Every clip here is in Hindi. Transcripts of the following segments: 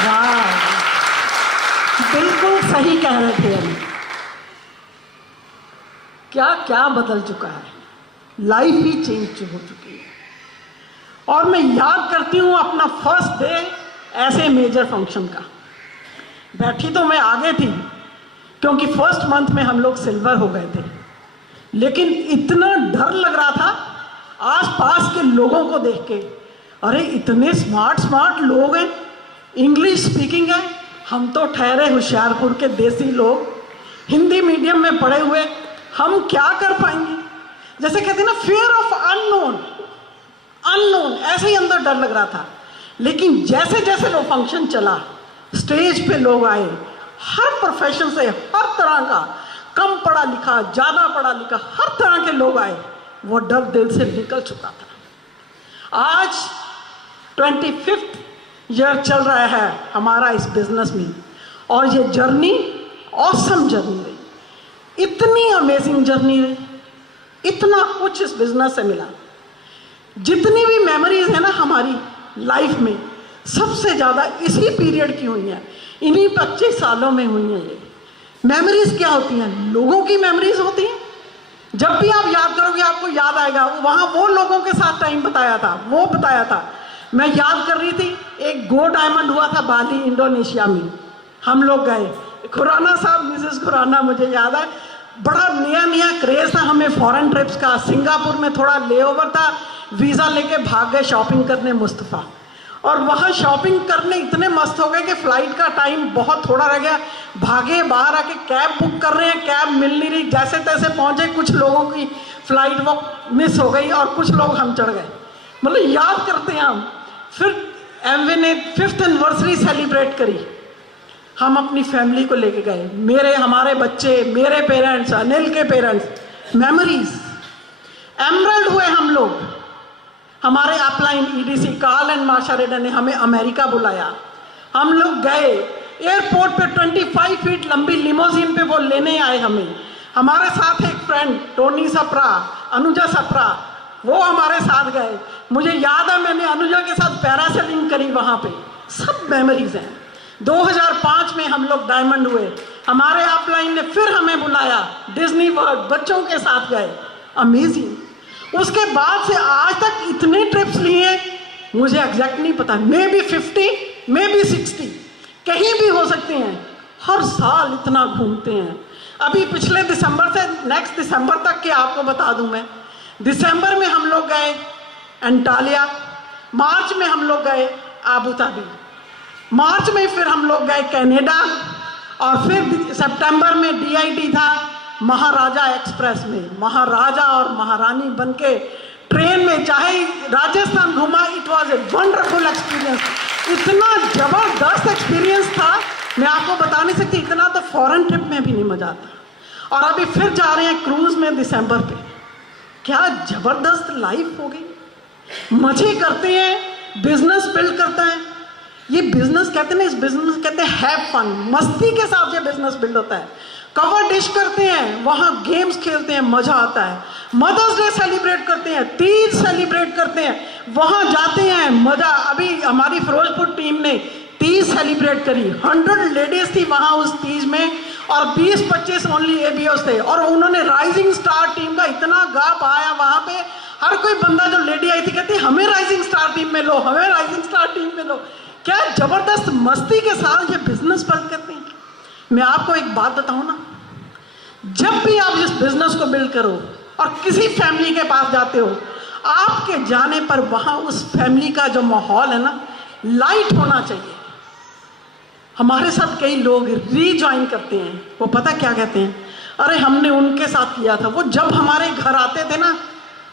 वाह, बिल्कुल सही कह रहे थे हम। क्या क्या बदल चुका है, लाइफ ही चेंज हो चुकी है। और मैं याद करती हूँ अपना फर्स्ट डे ऐसे मेजर फंक्शन का। बैठी तो मैं आगे थी क्योंकि फर्स्ट मंथ में हम लोग सिल्वर हो गए थे, लेकिन इतना डर लग रहा था आसपास के लोगों को देख के। अरे इतने स्मार्ट स्मार्ट लोग हैं, इंग्लिश स्पीकिंग है, हम तो ठहरे होशियारपुर के देसी लोग, हिंदी मीडियम में पढ़े हुए, हम क्या कर पाएंगे। जैसे कहते हैं ना, फियर ऑफ अननोन, अननोन, ऐसे ही अंदर डर लग रहा था। लेकिन जैसे जैसे वो फंक्शन चला, स्टेज पे लोग आए, हर प्रोफेशन से, हर तरह का, कम पढ़ा लिखा, ज्यादा पढ़ा लिखा, हर तरह के लोग आए। वो डर दिल से निकल चुका था। आज 25th ईयर चल रहा है हमारा इस बिजनेस में, और ये जर्नी ऑसम जर्नी रही, इतनी अमेजिंग जर्नी रही, इतना कुछ इस बिजनेस से मिला। जितनी भी मेमोरीज है ना हमारी लाइफ में, सबसे ज़्यादा इसी पीरियड की हुई हैं, इन्हीं 25 सालों में हुई हैं। ये मेमोरीज क्या होती हैं? लोगों की मेमोरीज होती हैं। जब भी आप याद करोगे आपको याद आएगा वहाँ वो लोगों के साथ टाइम बताया था, वो बताया था। मैं याद कर रही थी, एक गो डायमंड हुआ था बाली इंडोनेशिया में, हम लोग गए, खुराना साहब, मिसेस खुराना, मुझे याद है, बड़ा नया नया क्रेज था हमें फॉरेन ट्रिप्स का। सिंगापुर में थोड़ा लेओवर था, वीज़ा लेके भाग गए शॉपिंग करने मुस्तफ़ा, और वहाँ शॉपिंग करने इतने मस्त हो गए कि फ्लाइट का टाइम बहुत थोड़ा रह गया, भागे बाहर आके कैब बुक कर रहे हैं, कैब मिल नहीं रही, जैसे तैसे पहुँचे, कुछ लोगों की फ्लाइट वो मिस हो गई और कुछ लोग हम चढ़ गए। मतलब याद करते हैं हम। फिर एमवे ने 5th एनिवर्सरी सेलिब्रेट करी, हम अपनी फैमिली को लेके गए, हमारे बच्चे, मेरे पेरेंट्स, अनिल के पेरेंट्स, मेमोरीज। एमरल्ड हुए हम लोग, हमारे अपलाइन ईडीसी कार्ल एंड मार्शा रेडा ने हमें अमेरिका बुलाया, हम लोग गए एयरपोर्ट पे, 25 फीट लंबी लिमोजिन पे वो लेने आए हमें। हमारे साथ एक फ्रेंड टोनी सप्रा, अनुजा सप्रा, वो हमारे साथ गए। मुझे याद है मैंने अनुजा के साथ पैरासेलिंग करी वहाँ पे। सब मेमोरीज हैं। 2005 में हम लोग डायमंड हुए, हमारे अपलाइन ने फिर हमें बुलाया, डिज्नी वर्ल्ड, बच्चों के साथ गए, अमेजिंग। उसके बाद से आज तक इतने ट्रिप्स लिए हैं, मुझे एग्जैक्ट नहीं पता, मे बी 50, मे बी 60, कहीं भी हो सकते हैं। हर साल इतना घूमते हैं। अभी पिछले दिसंबर से नेक्स्ट दिसंबर तक के आपको बता दूं मैं, दिसंबर में हम लोग गए एंटालिया, मार्च में हम लोग गए आबू धाबी, मार्च में फिर हम लोग गए कनाडा, और फिर सितंबर में DIT था महाराजा एक्सप्रेस में, महाराजा और महारानी बनके ट्रेन में, चाहे राजस्थान घुमा, it was a wonderful experience. इतना जबरदस्त एक्सपीरियंस था, मैं आपको बता नहीं सकती, इतना तो फॉरेन ट्रिप में भी नहीं मजा आता। और अभी फिर जा रहे हैं क्रूज में दिसंबर पे। क्या जबरदस्त लाइफ हो गई, मजे करते हैं, बिजनेस बिल्ड करता है। ये बिजनेस कहते हैं ना, इस बिजनेस कहते हैं हैव फन, मस्ती के साथ ये बिजनेस बिल्ड होता है। कवर डिश करते हैं, वहाँ गेम्स खेलते हैं, मजा आता है। मदर्स डे सेलिब्रेट करते हैं, तीज सेलिब्रेट करते हैं, वहाँ जाते हैं, मजा। अभी हमारी फिरोजपुर टीम ने तीज सेलिब्रेट करी, 100 लेडीज थी वहाँ उस तीज में, और 20-25 ओनली ABOs थे, और उन्होंने राइजिंग स्टार टीम का इतना गा पाया वहाँ पे। हर कोई बंदा जो लेडी आई थी कहती हमें राइजिंग स्टार टीम में लो, हमें राइजिंग स्टार टीम में लो। क्या जबरदस्त मस्ती के साथ ये बिजनेस बिल्ड करते हैं। मैं आपको एक बात बताऊं ना, जब भी आप इस बिजनेस को बिल्ड करो और किसी फैमिली के पास जाते हो, आपके जाने पर वहां उस फैमिली का जो माहौल है ना, लाइट होना चाहिए। हमारे साथ कई लोग रीजॉइन करते हैं, वो पता क्या कहते हैं, अरे हमने उनके साथ किया था, वो जब हमारे घर आते थे ना,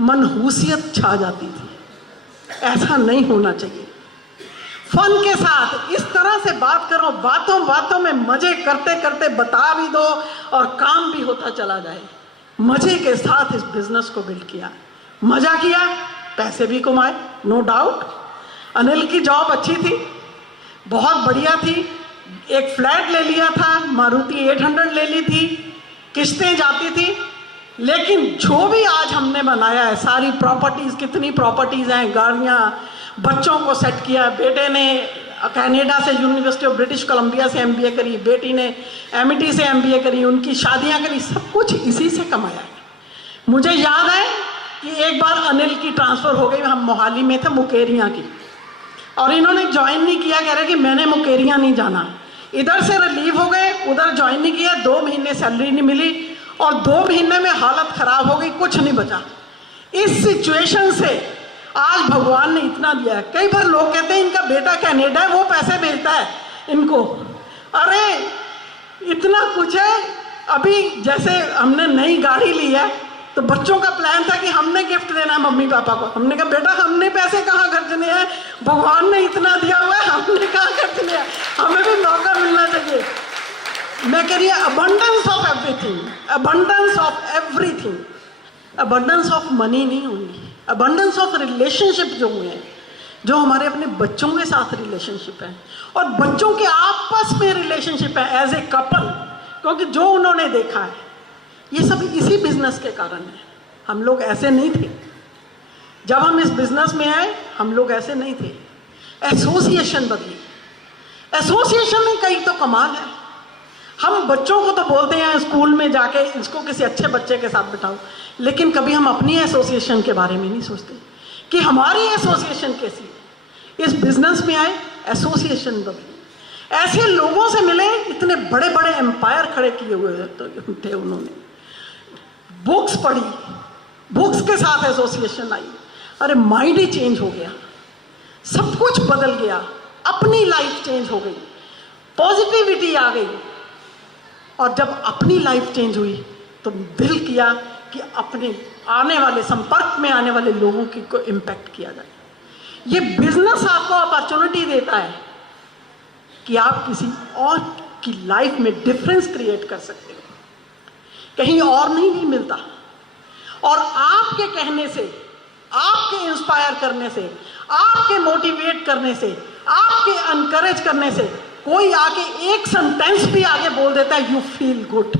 मनहूसियत छा जाती थी। ऐसा नहीं होना चाहिए। फन के साथ इस तरह से बात करो, बातों बातों में मजे करते करते बता भी दो और काम भी होता चला जाए। मजे के साथ इस बिजनेस को बिल्ड किया, मजा किया, पैसे भी कमाए, नो डाउट। अनिल की जॉब अच्छी थी, बहुत बढ़िया थी, एक फ्लैट ले लिया था, मारुति 800 ले ली थी, किस्तें जाती थी। लेकिन जो भी आज हमने बनाया है, सारी प्रॉपर्टीज, कितनी प्रॉपर्टीज हैं, गाड़ियाँ, बच्चों को सेट किया, बेटे ने कनाडा से, यूनिवर्सिटी ऑफ ब्रिटिश कोलंबिया से एमबीए करी, बेटी ने एमईटी से एमबीए करी, उनकी शादियां करी, सब कुछ इसी से कमाया है। मुझे याद है कि एक बार अनिल की ट्रांसफ़र हो गई, हम मोहाली में थे, मुकेरियाँ की, और इन्होंने ज्वाइन नहीं किया, कह रहे कि मैंने मुकेरियाँ नहीं जाना। इधर से रिलीव हो गए, उधर ज्वाइन नहीं किया, 2 महीने सैलरी नहीं मिली और 2 महीने में हालत ख़राब हो गई, कुछ नहीं बचा। इस सिचुएशन से आज भगवान ने इतना दिया है। कई बार लोग कहते हैं इनका बेटा कनाडा है, वो पैसे भेजता है इनको। अरे इतना कुछ है। अभी जैसे हमने नई गाड़ी ली है तो बच्चों का प्लान था कि हमने गिफ्ट देना है मम्मी पापा को। हमने कहा बेटा हमने पैसे कहाँ खर्चने हैं, भगवान ने इतना दिया हुआ है, हमने कहाँ खर्चने हैं, हमें भी मौका मिलना चाहिए। मैं कह रही हूँ abundance of everything, abundance of everything, abundance of money नहीं होंगी, अबंडेंस ऑफ रिलेशनशिप जो हुए हैं, जो हमारे अपने बच्चों के साथ रिलेशनशिप है और बच्चों के आपस में रिलेशनशिप है एज ए कपल, क्योंकि जो उन्होंने देखा है ये सब इसी बिजनेस के कारण है। हम लोग ऐसे नहीं थे जब हम इस बिजनेस में आए, हम लोग ऐसे नहीं थे। एसोसिएशन बदली, एसोसिएशन में कई तो कमाल है। हम बच्चों को तो बोलते हैं स्कूल में जाके इसको किसी अच्छे बच्चे के साथ बिठाओ, लेकिन कभी हम अपनी एसोसिएशन के बारे में नहीं सोचते कि हमारी एसोसिएशन कैसी है। इस बिजनेस में आए, एसोसिएशन बदली, ऐसे लोगों से मिले, इतने बड़े बड़े एम्पायर खड़े किए हुए थे उन्होंने। बुक्स पढ़ी, बुक्स के साथ एसोसिएशन आई, अरे माइंड ही चेंज हो गया, सब कुछ बदल गया, अपनी लाइफ चेंज हो गई, पॉजिटिविटी आ गई। और जब अपनी लाइफ चेंज हुई तो दिल किया कि अपने आने वाले, संपर्क में आने वाले लोगों की को इम्पैक्ट किया जाए। ये बिजनेस आपको अपॉर्चुनिटी देता है कि आप किसी और की लाइफ में डिफरेंस क्रिएट कर सकते हो, कहीं और नहीं मिलता। और आपके कहने से, आपके इंस्पायर करने से, आपके मोटिवेट करने से, आपके अनकरेज करने से कोई आके एक सेंटेंस भी आगे बोल देता है, यू फील गुड।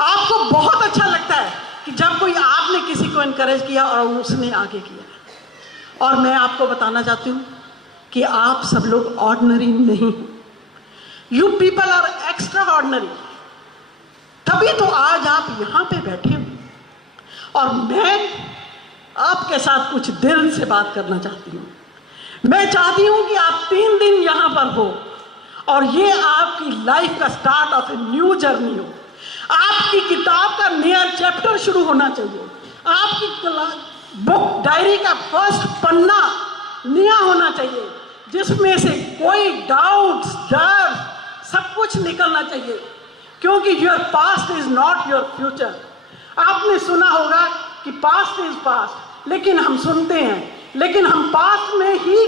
आपको बहुत अच्छा लगता है कि जब कोई आपने किसी को इनकरेज किया और उसने आगे किया। और मैं आपको बताना चाहती हूँ कि आप सब लोग ऑर्डिनरी नहीं, you people are extraordinary. तभी तो आज आप यहाँ पे बैठे हो और मैं आपके साथ कुछ दिल से बात करना चाहती हूँ। मैं चाहती हूँ कि आप 3 दिन यहाँ पर हो और ये आपकी लाइफ का start of a new journey हो। आपकी किताब का नया चैप्टर शुरू होना चाहिए, आपकी बुक डायरी का फर्स्ट पन्ना नया होना चाहिए, जिसमें से कोई डाउट्स, डर, सब कुछ निकलना चाहिए, क्योंकि your past is not your future. आपने सुना होगा कि पास्ट इज पास्ट, लेकिन हम सुनते हैं, लेकिन हम पास्ट में ही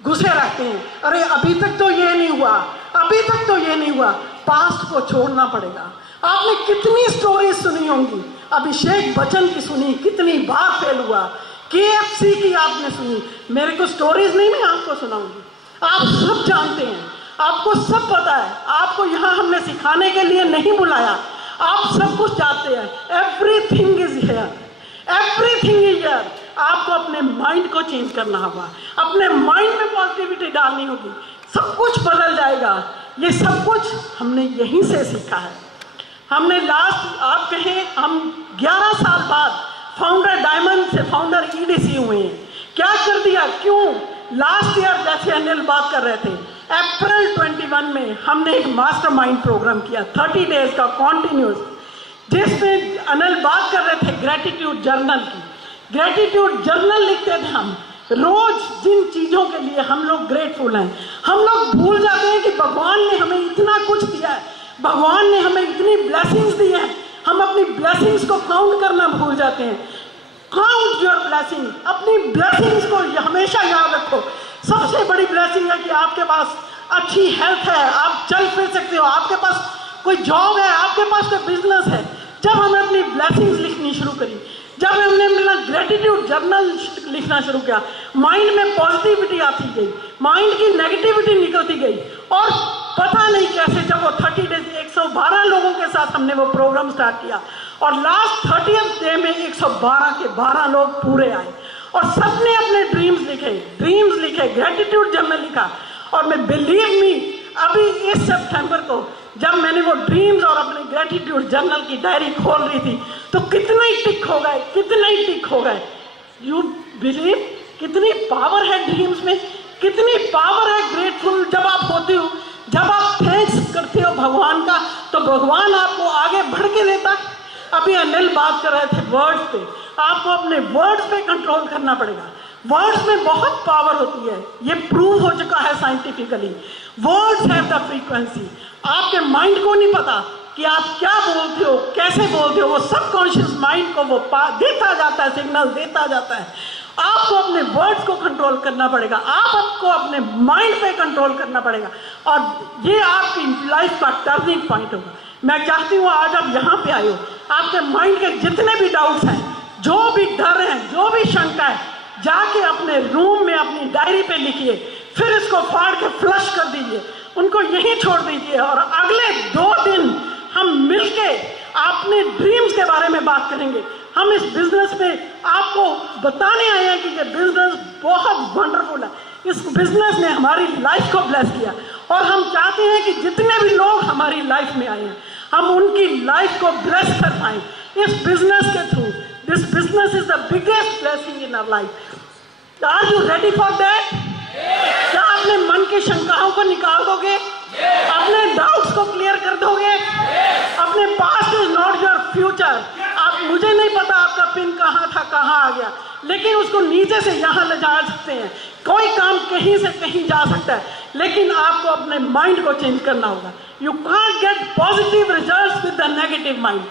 घुसे रहते हैं। अरे अभी तक तो ये नहीं हुआ, अभी तक तो ये नहीं हुआ। पास्ट को छोड़ना पड़ेगा। आपने कितनी स्टोरी सुनी होंगी, अभिषेक बच्चन की सुनी, कितनी बार फेल हुआ, KFC की आपने सुनी, मेरे को स्टोरीज नहीं, मैं आपको सुनाऊंगी। आप सब जानते हैं, आपको सब पता है, आपको यहाँ हमने सिखाने के लिए नहीं बुलाया, आप सब कुछ जानते हैं। Everything is here, everything is here. आपको अपने माइंड को चेंज करना होगा, अपने माइंड में पॉजिटिविटी डालनी होगी, सब कुछ बदल जाएगा। ये सब कुछ हमने यहीं से सीखा है। हमने लास्ट, आप कहें हम 11 साल बाद फाउंडर डायमंड से फाउंडर EDC हुए हैं। क्या कर दिया, क्यों? लास्ट ईयर जैसे अनिल बात कर रहे थे, अप्रैल 21 में हमने एक मास्टरमाइंड प्रोग्राम किया 30 डेज का कॉन्टिन्यूस, जिसमें अनिल बात कर रहे थे ग्रेटिट्यूड जर्नल की। ग्रेटिट्यूड जर्नल लिखते थे हम रोज, जिन चीज़ों के लिए हम लोग ग्रेटफुल हैं। हम लोग भूल जाते हैं कि भगवान ने हमें इतना कुछ दिया है, भगवान ने हमें इतनी ब्लेसिंग्स दी हैं, हम अपनी ब्लेसिंग्स को काउंट करना भूल जाते हैं। काउंट योर ब्लेसिंग, अपनी ब्लेसिंग्स को हमेशा याद रखो। सबसे बड़ी ब्लेसिंग है कि आपके पास अच्छी हेल्थ है, आप चल फिर सकते हो, आपके पास कोई जॉब है, आपके पास कोई बिजनेस है। जब हमने अपनी ब्लेसिंग्स लिखनी शुरू करी, जब हमने अपना ग्रेटिट्यूड जर्नल लिखना शुरू किया, माइंड में पॉजिटिविटी आती गई, माइंड की नेगेटिविटी निकलती गई। और पता नहीं कैसे जब वो 30 डेज 112 लोगों के साथ हमने वो प्रोग्राम स्टार्ट किया और लास्ट 30th डे में 112 के 12 लोग पूरे आए और सबने अपने ड्रीम्स लिखे, ग्रेटिट्यूड जर्नल लिखा और मैं बिलीव मी, अभी इस सितंबर को जब मैंने वो ड्रीम्स और अपने ग्रेटिट्यूड जर्नल की डायरी खोल रही थी तो कितने ही टिक हो गए, कितने ही टिक हो गए। यू बिलीव कितनी पावर है ड्रीम्स में, कितनी पावर है ग्रेटफुल जब आप होते हो, जब आप थैंक्स करते हो भगवान का तो भगवान आपको आगे बढ़ के देता है। अभी अनिल बात कर रहे थे वर्ड्स पे, आपको अपने वर्ड्स पे कंट्रोल करना पड़ेगा। वर्ड्स में बहुत पावर होती है, ये प्रूव हो चुका है scientifically. Words have the frequency. आपके माइंड को नहीं पता कि आप क्या बोलते हो, कैसे बोलते हो, वो सबकॉन्शियस माइंड को वो देता जाता है, सिग्नल देता जाता है। आपको अपने वर्ड्स को कंट्रोल करना पड़ेगा, आपको अपने माइंड पे कंट्रोल करना पड़ेगा और ये आपकी लाइफ का टर्निंग पॉइंट होगा। मैं चाहती हूँ आज आप यहाँ पे आए हो, आपके माइंड के जितने भी डाउट्स हैं, जो भी डर हैं, जो भी शंका है, जाके अपने रूम में अपनी डायरी पे लिखिए, फिर इसको फाड़ के फ्लश कर दीजिए, उनको यहीं छोड़ दीजिए और अगले 2 दिन हम मिलके अपने ड्रीम्स के बारे में बात करेंगे। हम इस बिजनेस में आपको बताने आए हैं कि ये बिजनेस बहुत वंडरफुल है। इस बिजनेस ने हमारी लाइफ को ब्लेस किया और हम चाहते हैं कि जितने भी लोग हमारी लाइफ में आए हैं हम उनकी लाइफ को ब्लेस कर पाएं इस बिजनेस के through. This business is the biggest blessing in our life. Are you ready for that? क्या अपने मन की शंकाओं को निकाल दोगे? अपने डाउट्स को क्लियर कर दोगे? अपने past is not your future. आप, मुझे नहीं पता आपका पिन कहाँ था, कहाँ आ गया, लेकिन उसको नीचे से यहाँ ले जा सकते हैं। कोई काम कहीं से कहीं जा सकता है, लेकिन आपको अपने माइंड को चेंज करना होगा। You can't get positive results with the negative mind.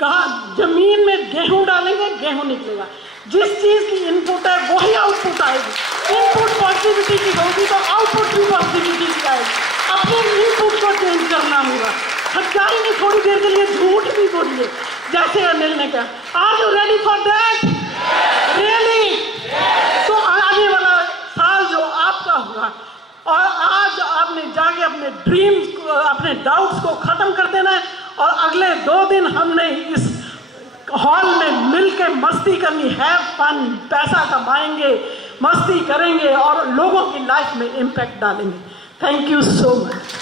कहा जमीन में गेहूं डालेंगे, गेहूं निकलेगा। जिस चीज की इनपुट है वही आउटपुट आएगी। इनपुट पॉजिटिविटी की होगी तो आउटपुट भी पॉजिटिविटी की आएगी। अपने इनपुट को चेंज करना होगा। सच्चाई में थोड़ी देर के लिए झूठ भी बोलिए, जैसे अनिल ने कहा। Are you ready for that? Really? तो आने वाला साल जो आपका होगा, और आज आपने जाके अपने ड्रीम्स को, अपने डाउट्स को खत्म कर देना है और अगले 2 दिन हमने इस हॉल में मिलके मस्ती करनी है, फन, पैसा कमाएंगे, मस्ती करेंगे और लोगों की लाइफ में इम्पैक्ट डालेंगे। Thank you so much.